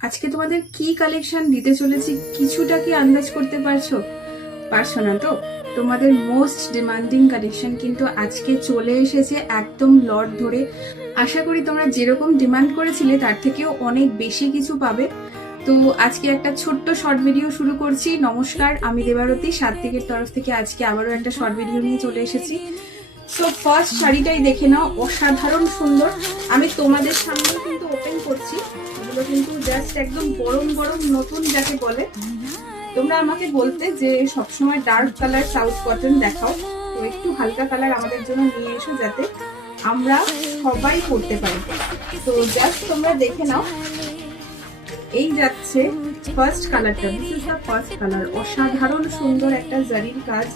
আজকে তোমাদের কি কালেকশন দিতে চলেছি কিছুটা কি আন্দাজ করতে পারছো না তো? তোমাদের মোস্ট ডিমান্ডিং কালেকশন কিন্তু আজকে চলে এসেছে একদম লট ধরে। আশা করি তোমরা যেরকম ডিমান্ড করেছিলে তার থেকেও অনেক বেশি কিছু পাবে। তো আজকে একটা ছোট্ট শর্ট ভিডিও শুরু করছি। নমস্কার, আমি দেবারতী সাত্ত্বিকের তরফ থেকে আজকে আবারও একটা শর্ট ভিডিও নিয়ে চলে এসেছি। সো ফার্স্ট শাড়িটাই দেখে নাও, অসাধারণ সুন্দর। আমি তোমাদের সামনে কিন্তু ওপেন করছি, এগুলো কিন্তু জাস্ট একদম গরম গরম নতুন যাকে বলে। তোমরা আমাকে বলতে যে সবসময় ডার্ক কালার সাউথ কটন দেখাও, তো একটু হালকা কালার আমাদের জন্য নিয়ে এসো যাতে আমরা সবাই পড়তে পারি। তো জাস্ট তোমরা দেখে নাও, এই যাচ্ছে ফার্স্ট কালারটা। This is the first colour. অসাধারণ সুন্দর একটা জারির কাজ,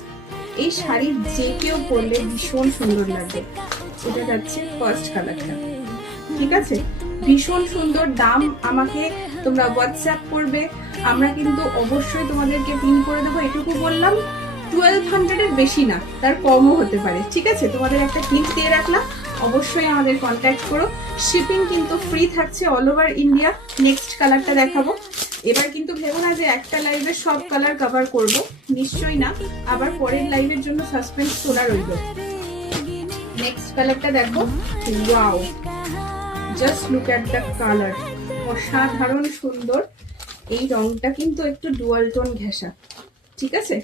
এই শাড়ির যে কেউ পরলে ভীষণ সুন্দর লাগে। এটা যাচ্ছে ফার্স্ট কালারটা, ঠিক আছে? ভীষণ সুন্দর। দাম আমাকে তোমরা হোয়াটসঅ্যাপ করবে, আমরা কিন্তু অবশ্যই তোমাদেরকে পিন করে দেবো। এটুকু বললাম, 1200 এর বেশি না, তার কমও হতে পারে, ঠিক আছে? তোমাদের একটা হিন্ট দিয়ে রাখলাম, অবশ্যই আমাদের কন্ট্যাক্ট করো। শিপিং কিন্তু ফ্রি থাকছে অল ওভার ইন্ডিয়া। নেক্সট কালারটা দেখাবো। এবার কিন্তু ভেবো না যে একটা লাইভে সব কালার কভার করব, নিশ্চয়ই না। আবার পরের লাইভের জন্য সাসপেন্স তোলা রইল। নেক্সট কালারটা দেখো, wow, just look at the colour. অসাধারণ সুন্দর। এই রংটা কিন্তু একটু ডুয়াল টোন ঘেঁষা, ঠিক আছে?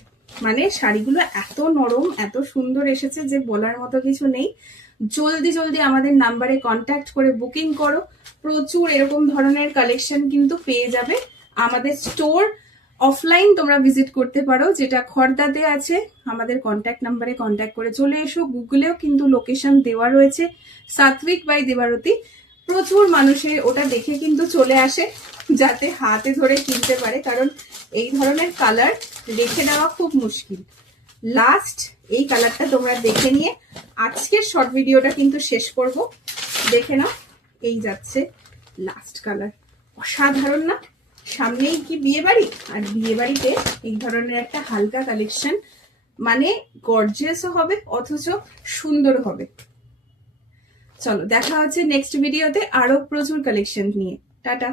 মানে শাড়িগুলো এত নরম এত সুন্দর এসেছে যে বলার মতো কিছু নেই। জলদি জলদি আমাদের নাম্বারে কন্ট্যাক্ট করে বুকিং করো। প্রচুর এরকম ধরনের কালেকশন কিন্তু পেয়ে যাবে। আমাদের স্টোর অফলাইন তোমরা ভিজিট করতে পারো, যেটা খড়দাতে আছে। আমাদের কন্ট্যাক্ট নাম্বারে কন্ট্যাক্ট করে চলে এসো। গুগলেও কিন্তু লোকেশন দেওয়া রয়েছে, সাত্ত্বিক বাই দেবারতী। প্রচুর মানুষের ওটা দেখে কিন্তু চলে আসে যাতে হাতে ধরে কিনতে পারে, কারণ এই ধরনের কালার রেখে নেওয়া খুব মুশকিল। লাস্ট এই কালারটা তোমরা দেখে নিয়ে আজকের শর্ট ভিডিওটা কিন্তু শেষ করব। দেখে নাও, এই যাচ্ছে লাস্ট কালার। অসাধারণ না? সামনেই কি বিয়ে বাড়ি, আর বিয়ে বাড়িতে এই ধরনের একটা হালকা কালেকশন মানে গর্জিয়াসও হবে অথচ সুন্দর হবে। চলো দেখা হচ্ছে নেক্সট ভিডিওতে আরো প্রচুর কালেকশন নিয়ে। টাটা।